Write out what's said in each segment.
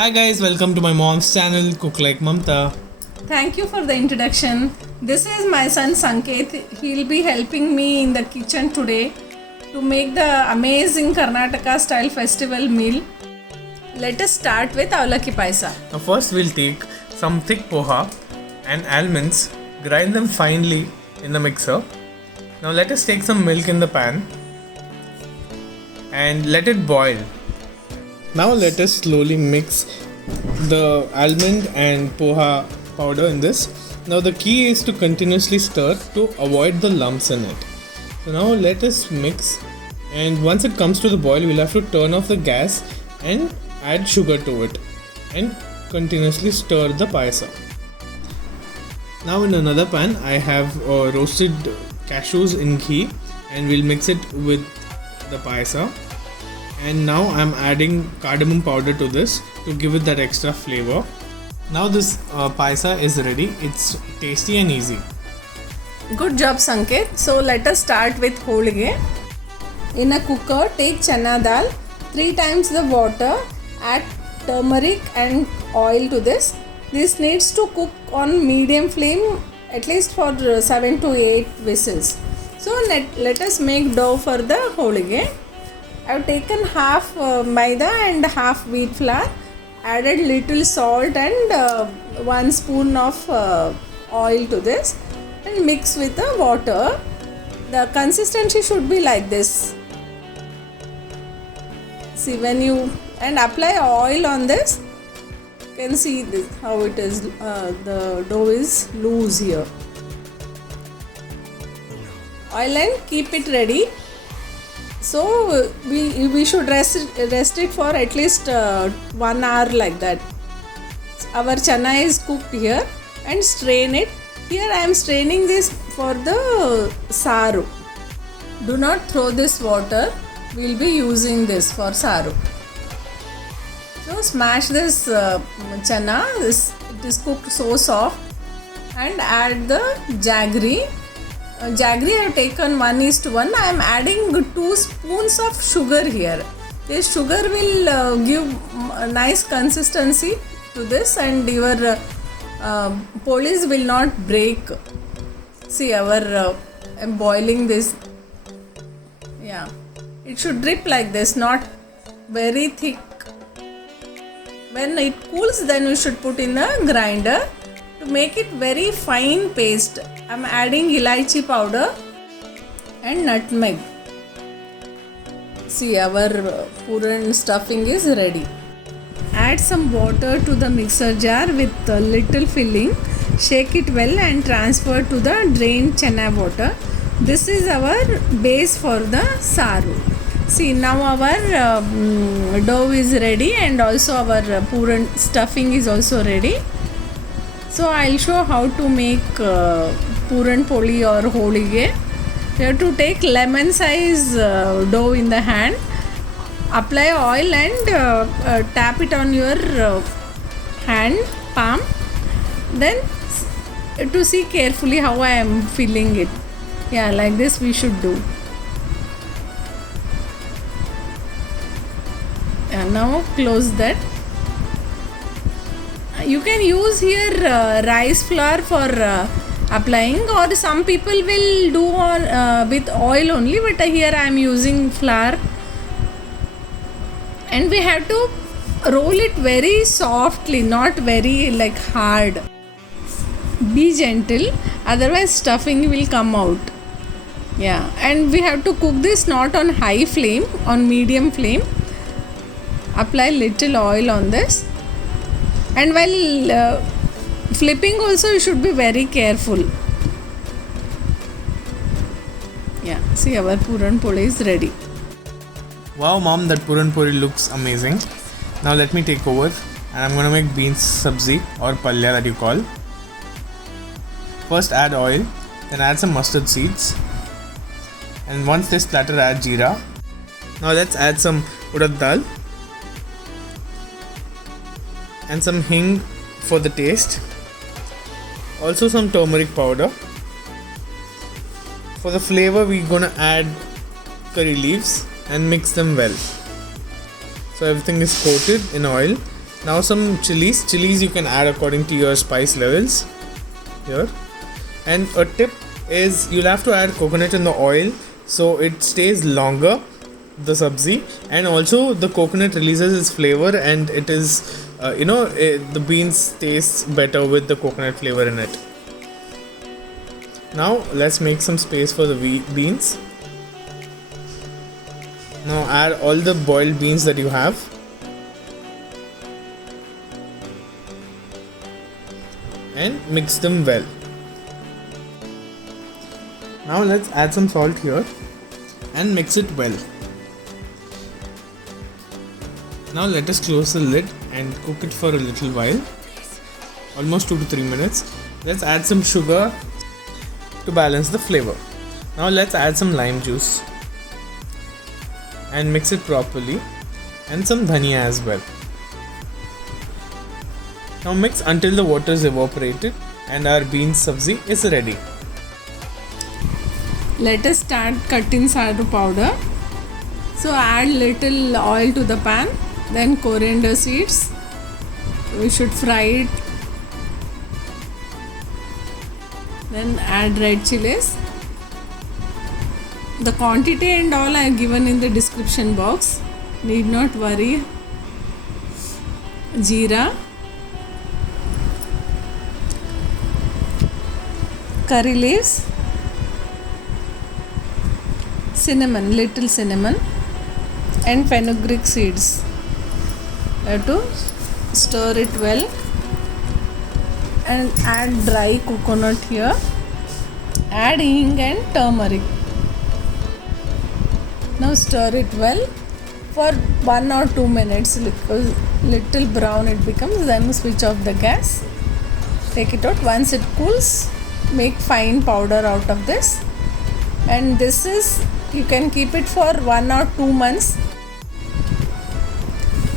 Hi guys, welcome to my mom's channel Cook Like Mamta. Thank you for the introduction. This is my son Sanket. He'll be helping me in the kitchen today to make the amazing Karnataka style festival meal. Let us start with Avalaki Paisa. Now first we'll take some thick poha and almonds, grind them finely in the mixer. Now let us take some milk in the pan and let it boil. Now let us slowly mix the almond and poha powder in this. Now the key is to continuously stir to avoid the lumps in it. So now let us mix, and once it comes to the boil we'll have to turn off the gas and add sugar to it and continuously stir the paisa. Now in another pan I have roasted cashews in ghee and we'll mix it with the paisa. And now I'm adding cardamom powder to this to give it that extra flavor. Now this paisa is ready. It's tasty and easy. Good job Sanket. So let us start with holige. In a cooker, take chana dal, 3 times the water, add turmeric and oil to this. This needs to cook on medium flame at least for 7 to 8 whistles. So let us make dough for the holige. I have taken half maida and half wheat flour, added little salt and 1 spoon of oil to this and mix with the water. The consistency should be like this. See, when you apply oil on this, you can see this, how it is, the dough is loose here. Oil and keep it ready. So we should rest it for at least 1 hour like that. Our chana is cooked here and strain it. Here I am straining this for the saru. Do not throw this water. We will be using this for saru. So smash this chana. It is cooked so soft, and add the jaggery. Jaggery I have taken 1:1. I am adding 2 spoons of sugar here. This sugar will give a nice consistency to this, and your polis will not break. See, I'm boiling this. Yeah, it should drip like this, not very thick. When it cools, then we should put in the grinder to make it very fine paste. I am adding elaichi powder and nutmeg. See, our puran stuffing is ready. Add some water to the mixer jar with a little filling. Shake it well and transfer to the drained chana water. This is our base for the saru. See, now our dough is ready, and also our puran stuffing is also ready. So I'll show how to make puran poli or holige. You have to take lemon size dough in the hand, apply oil and tap it on your hand palm. Then to see carefully how I am filling it. Yeah, like this we should do. Yeah, now close that. You can use here rice flour for applying, or some people will do on with oil only, but here I am using flour. And we have to roll it very softly, not very like hard. Be gentle, otherwise stuffing will come out. Yeah, and we have to cook this not on high flame, on medium flame. Apply little oil on this. And while flipping also you should be very careful. Yeah, see, our puran poli is ready. Wow mom, that puran puri looks amazing. Now let me take over, and I'm gonna make beans sabzi or palya that you call. First add oil, then add some mustard seeds, and once they splatter add jeera. Now let's add some urad dal and some hing for the taste. Also some turmeric powder. For the flavor we're gonna add curry leaves and mix them well. So everything is coated in oil. Now some chilies. Chilies you can add according to your spice levels here. And a tip is you'll have to add coconut in the oil so it stays longer, the sabzi, and also the coconut releases its flavor and it is the beans taste better with the coconut flavor in it. Now let's make some space for the beans. Now add all the boiled beans that you have. And mix them well. Now let's add some salt here and mix it well. Now let us close the lid and cook it for a little while, almost 2 to 3 minutes. Let's add some sugar to balance the flavor. Now let's add some lime juice and mix it properly, and some dhania as well. Now mix until the water is evaporated and our beans sabzi is ready. Let us start cutting saru powder. So add little oil to the pan, then coriander seeds. We should fry it. Then add red chilies. The quantity and all I have given in the description box. Need not worry. Jeera. Curry leaves. Cinnamon, little cinnamon, and fenugreek seeds. Have to stir it well and add dry coconut here. Add hing and turmeric. Now stir it well for 1 or 2 minutes. Little brown it becomes, then switch off the gas. Take it out. Once it cools, make fine powder out of this. And this is, you can keep it for 1 or 2 months.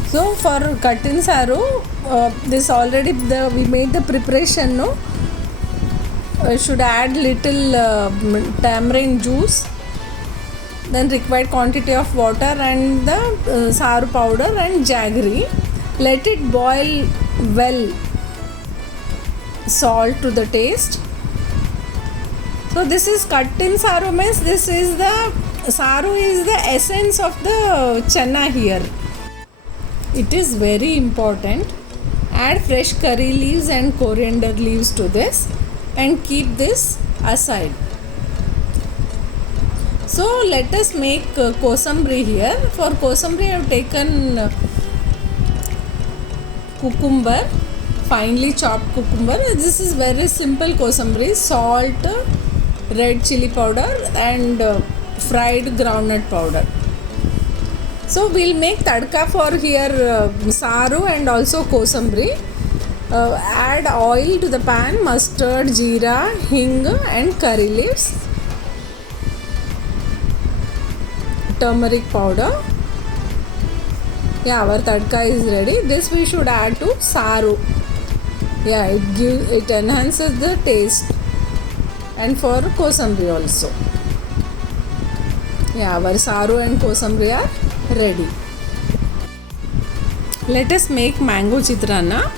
So for cutting saru, this already we made the preparation, no? Should add little tamarind juice, then required quantity of water and the saru powder and jaggery. Let it boil well. Salt to the taste. So this is cutting saru means this is the saru is the essence of the chana here. It is very important. Add fresh curry leaves and coriander leaves to this and keep this aside. So let us make kosamri here. For kosamri I have taken cucumber, finely chopped cucumber. This is very simple kosamri. Salt, red chili powder and fried groundnut powder. So we'll make tadka for here saru and also kosamri. Add oil to the pan, mustard, jeera, hing and curry leaves, turmeric powder. Yeah, our tadka is ready. This we should add to saru. Yeah, it enhances the taste. And for kosamri also. Yeah, our saru and kosamri are ready. Let us make mango chitrana.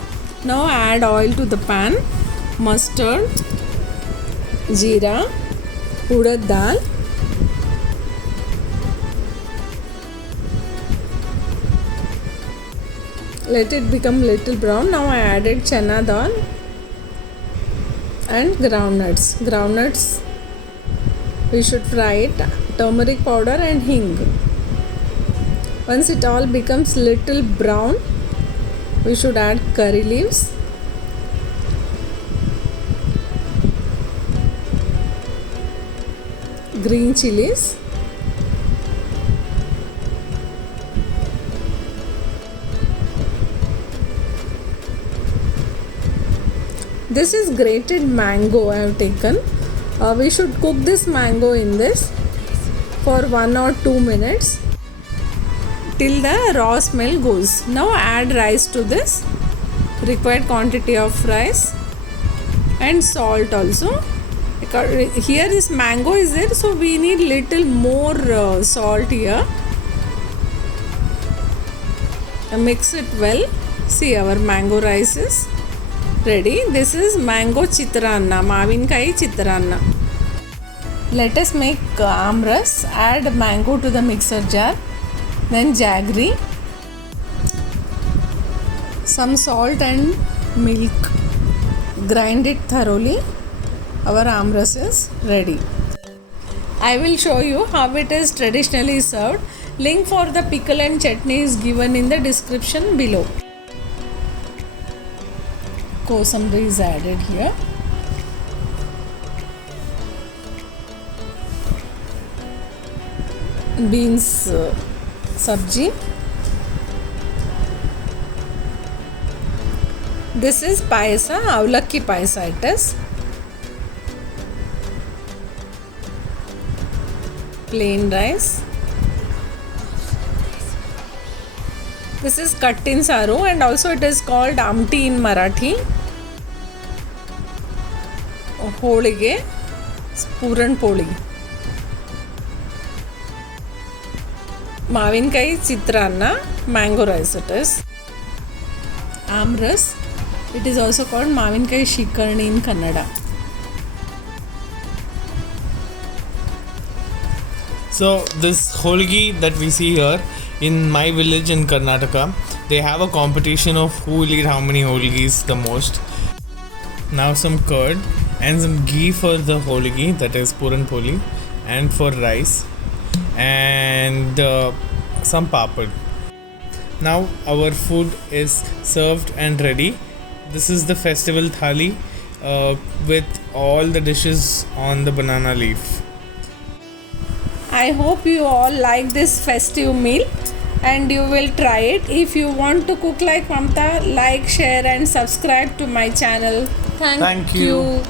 Now add oil to the pan, mustard, jeera, urad dal, let it become little brown. Now I added chana dal and groundnuts. We should fry it, turmeric powder and hing. Once it all becomes little brown, we should add curry leaves, green chilies, this is grated mango I have taken. We should cook this mango in this for 1 or 2 minutes till the raw smell goes. Now add rice to this, required quantity of rice and salt also. Here this mango is there, so we need little more salt here. Mix it well See, our mango rice is ready. This is mango chitraanna, mavinkai chitraanna. Let us make amras. Add mango to the mixer jar, then jaggery, some salt and milk. Grind it thoroughly. Our amras is ready. I will show you how it is traditionally served. Link for the pickle and chutney is given in the description below. Kosamri is added here. Beans sabji. This is paisa, avlakki paisa it is. Plain rice. This is kattin saru and also it is called amti in Marathi. Holige, puran poli. Mavinkai chitraanna, mango rice it is. Amras, it is also called mavinkai shikarni in Kannada. So this holgi that we see here in my village in Karnataka, they have a competition of who will eat how many holgis the most. Now some curd and some ghee for the holgi, that is puran poli, and for rice, and some papad. Now our food is served and ready. This is the festival thali with all the dishes on the banana leaf. I hope you all like this festive meal and you will try it. If you want to cook like Mamta, like, share and subscribe to my channel. Thank Thank you.